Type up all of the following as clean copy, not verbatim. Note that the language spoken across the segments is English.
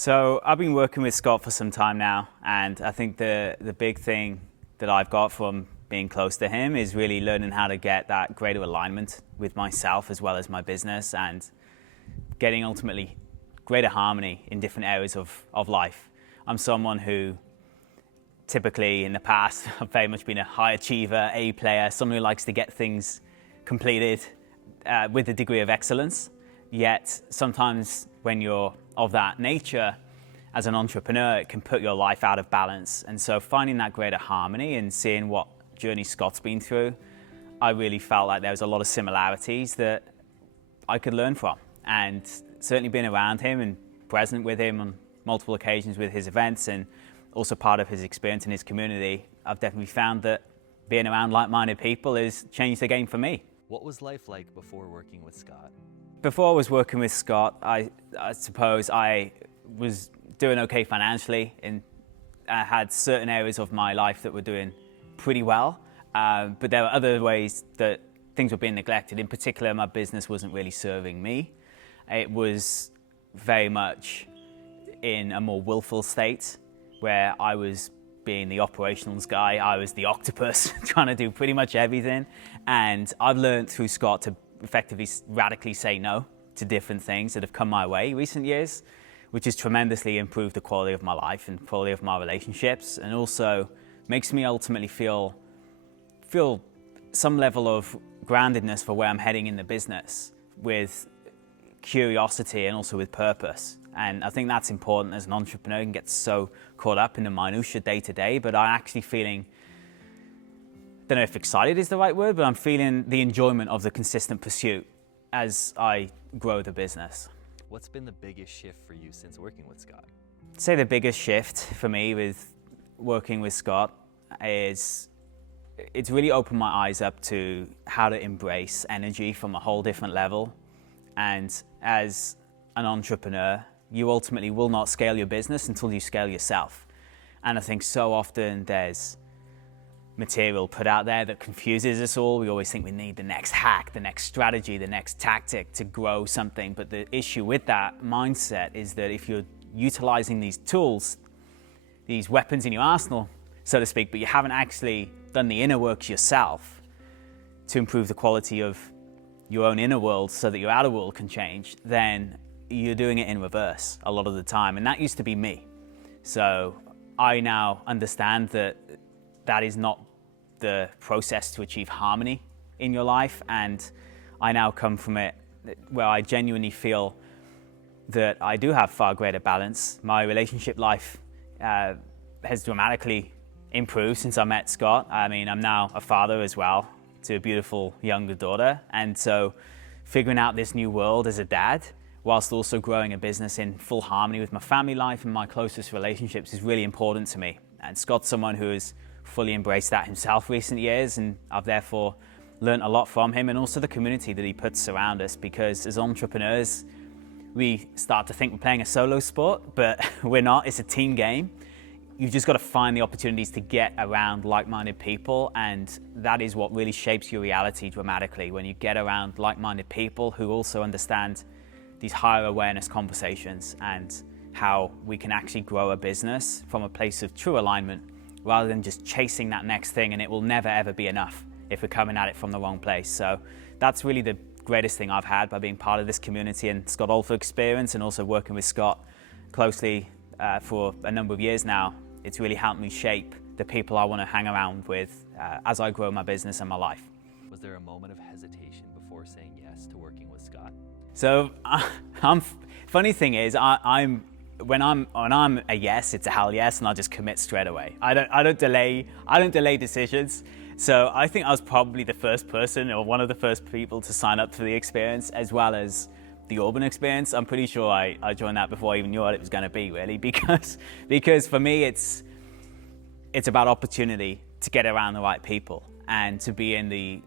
So I've been working with Scott for some time now, and I think the big thing that I've got from being close to him is really learning how to get that greater alignment with myself as well as my business, and getting ultimately greater harmony in different areas of life. I'm someone who typically in the past I've very much been a high achiever, A player, someone who likes to get things completed with a degree of excellence. Yet sometimes when you're of that nature as an entrepreneur, it can put your life out of balance. And so finding that greater harmony and seeing what journey Scott's been through, I really felt like there was a lot of similarities that I could learn from. And certainly being around him and present with him on multiple occasions with his events and also part of his experience in his community, I've definitely found that being around like-minded people has changed the game for me. What was life like before working with Scott? Before I was working with Scott, I suppose I was doing okay financially, and I had certain areas of my life that were doing pretty well, but there were other ways that things were being neglected. In particular, my business wasn't really serving me. It was very much in a more willful state where I was being the operationals guy. I was the octopus trying to do pretty much everything. And I've learned through Scott to effectively radically say no to different things that have come my way recent years, which has tremendously improved the quality of my life and quality of my relationships, and also makes me ultimately feel some level of groundedness for where I'm heading in the business, with curiosity and also with purpose. And I think that's important as an entrepreneur. You can get so caught up in the minutiae day to day, but I'm actually feeling, I don't know if excited is the right word, but I'm feeling the enjoyment of the consistent pursuit as I grow the business. What's been the biggest shift for you since working with Scott? I'd say the biggest shift for me with working with Scott is it's really opened my eyes up to how to embrace energy from a whole different level. And as an entrepreneur, you ultimately will not scale your business until you scale yourself. And I think so often there's material put out there that confuses us all. We always think we need the next hack, the next strategy, the next tactic to grow something. But the issue with that mindset is that if you're utilizing these tools, these weapons in your arsenal, so to speak, but you haven't actually done the inner work yourself to improve the quality of your own inner world so that your outer world can change, then you're doing it in reverse a lot of the time. And that used to be me. So I now understand that that is not the process to achieve harmony in your life. And I now come from it where I genuinely feel that I do have far greater balance. My relationship life has dramatically improved since I met Scott. I mean, I'm now a father as well to a beautiful younger daughter. And so figuring out this new world as a dad, whilst also growing a business in full harmony with my family life and my closest relationships, is really important to me. And Scott's someone who has fully embraced that himself recent years, and I've therefore learned a lot from him, and also the community that he puts around us, because as entrepreneurs, we start to think we're playing a solo sport, but we're not. It's a team game. You've just got to find the opportunities to get around like-minded people, and that is what really shapes your reality dramatically, when you get around like-minded people who also understand these higher awareness conversations and how we can actually grow a business from a place of true alignment rather than just chasing that next thing, and it will never ever be enough if we're coming at it from the wrong place. So that's really the greatest thing I've had by being part of this community and Scott Oldford experience, and also working with Scott closely for a number of years now. It's really helped me shape the people I want to hang around with as I grow my business and my life. Was there a moment of hesitation before saying yes to working with Scott? So, funny thing is, when I'm a yes, it's a hell yes, and I'll just commit straight away. I don't delay decisions. So I think I was probably the first person, or one of the first people, to sign up for the experience, as well as the Auburn experience. I'm pretty sure I joined that before I even knew what it was going to be, really, because for me it's about opportunity to get around the right people and to be in the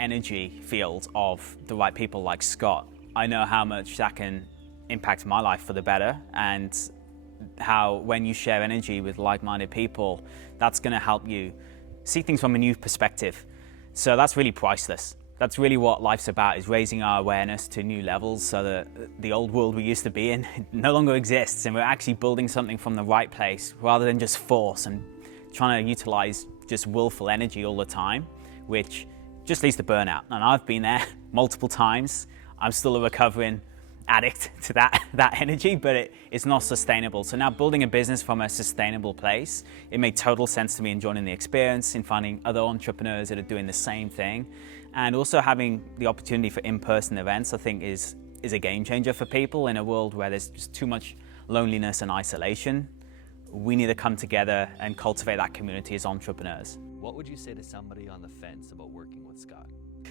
energy field of the right people like Scott. I know how much that can impact my life for the better, and how when you share energy with like-minded people, that's going to help you see things from a new perspective. So that's really priceless. That's really what life's about, is raising our awareness to new levels so that the old world we used to be in no longer exists, and we're actually building something from the right place rather than just force and trying to utilize just willful energy all the time, which just leads to burnout. And I've been there multiple times. I'm still a recovering addict to that energy, but it's not sustainable. So now building a business from a sustainable place, it made total sense to me in joining the experience, in finding other entrepreneurs that are doing the same thing. And also having the opportunity for in-person events, I think is a game changer for people in a world where there's just too much loneliness and isolation. We need to come together and cultivate that community as entrepreneurs. What would you say to somebody on the fence about working with Scott?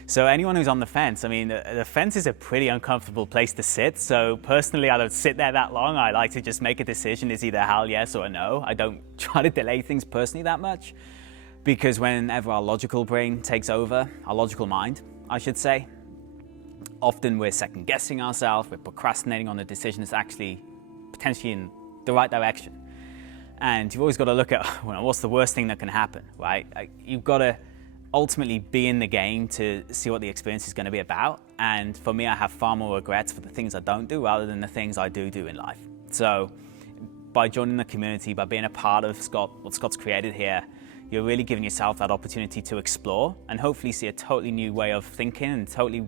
So anyone who's on the fence, I mean, the fence is a pretty uncomfortable place to sit. So personally, I don't sit there that long. I like to just make a decision. It's either hell yes or a no. I don't try to delay things personally that much, because whenever our logical brain takes over, our logical mind, I should say, often we're second guessing ourselves, we're procrastinating on a decision that's actually potentially in the right direction. And you've always got to look at, well, what's the worst thing that can happen, right? You've got to ultimately be in the game to see what the experience is going to be about. And for me, I have far more regrets for the things I don't do rather than the things I do in life. So by joining the community, by being a part of what Scott's created here, you're really giving yourself that opportunity to explore and hopefully see a totally new way of thinking and totally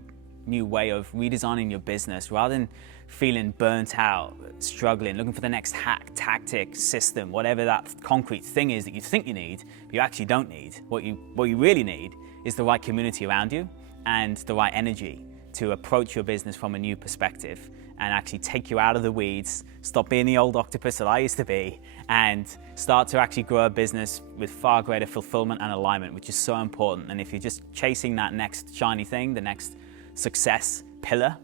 new way of redesigning your business, rather than feeling burnt out, struggling, looking for the next hack, tactic, system, whatever that concrete thing is that you think you need, but you actually don't need. What you really need is the right community around you and the right energy to approach your business from a new perspective and actually take you out of the weeds, stop being the old octopus that I used to be, and start to actually grow a business with far greater fulfillment and alignment, which is so important. And if you're just chasing that next shiny thing, the next success pillar,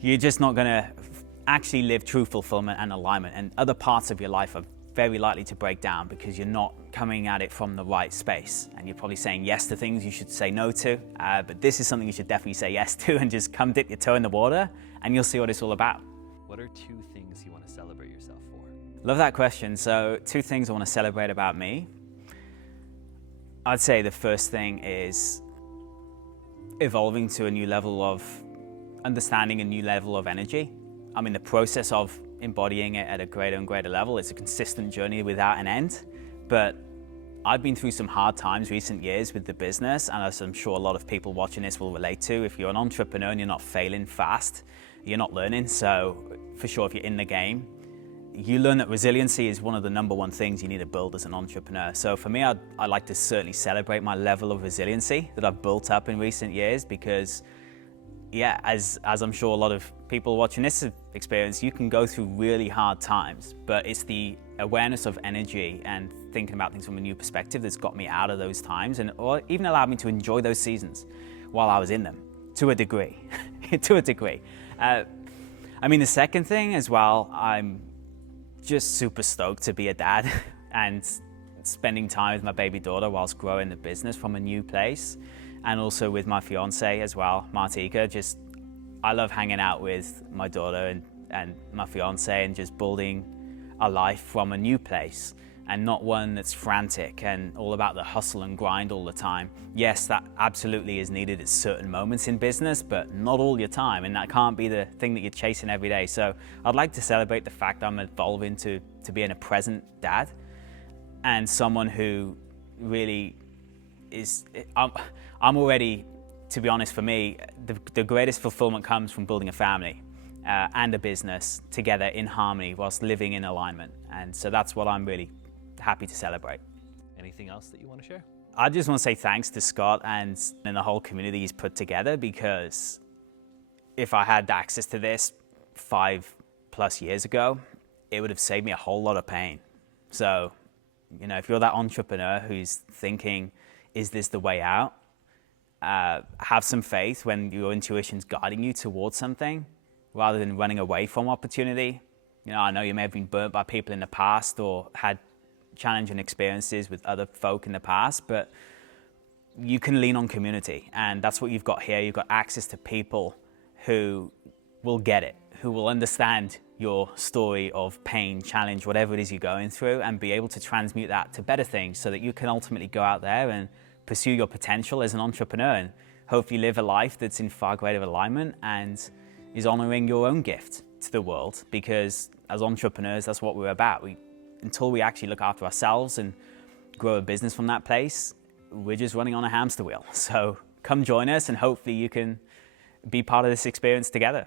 you're just not going to actually live true fulfillment and alignment, and other parts of your life are very likely to break down because you're not coming at it from the right space, and you're probably saying yes to things you should say no to, but this is something you should definitely say yes to, and just come dip your toe in the water and you'll see what it's all about. What are 2 things you want to celebrate yourself for? Love that question. So 2 things I want to celebrate about me. I'd say the first thing is evolving to a new level of understanding, a new level of energy. I'm in the process of embodying it at a greater and greater level. It's a consistent journey without an end, but I've been through some hard times recent years with the business, and as I'm sure a lot of people watching this will relate to. If you're an entrepreneur and you're not failing fast, you're not learning. So for sure, if you're in the game, you learn that resiliency is one of the number 1 things you need to build as an entrepreneur. So for me, I like to certainly celebrate my level of resiliency that I've built up in recent years, because yeah, as I'm sure a lot of people watching this experience, you can go through really hard times, but it's the awareness of energy and thinking about things from a new perspective that's got me out of those times, and or even allowed me to enjoy those seasons while I was in them, to a degree. To a degree. I mean, the second thing as well, I'm just super stoked to be a dad and spending time with my baby daughter whilst growing the business from a new place, and also with my fiance as well, Martika. I love hanging out with my daughter and my fiance and just building a life from a new place, and not one that's frantic and all about the hustle and grind all the time. Yes, that absolutely is needed at certain moments in business, but not all your time, and that can't be the thing that you're chasing every day. So I'd like to celebrate the fact that I'm evolving to being a present dad, and someone who really is, I'm already, to be honest, for me, the greatest fulfillment comes from building a family and a business together in harmony whilst living in alignment. And so that's what I'm really happy to celebrate. Anything else that you want to share? I just want to say thanks to Scott and the whole community he's put together, because if I had access to this 5+ years ago, it would have saved me a whole lot of pain. So, if you're that entrepreneur who's thinking, is this the way out? Have some faith when your intuition's guiding you towards something rather than running away from opportunity. I know you may have been burnt by people in the past or had challenging experiences with other folk in the past, but you can lean on community, and that's what you've got here. You've got access to people who will get it, who will understand your story of pain, challenge, whatever it is you're going through, and be able to transmute that to better things so that you can ultimately go out there and pursue your potential as an entrepreneur and hopefully live a life that's in far greater alignment and is honoring your own gift to the world, because as entrepreneurs, that's what we're about. Until we actually look after ourselves and grow a business from that place, we're just running on a hamster wheel. So come join us and hopefully you can be part of this experience together.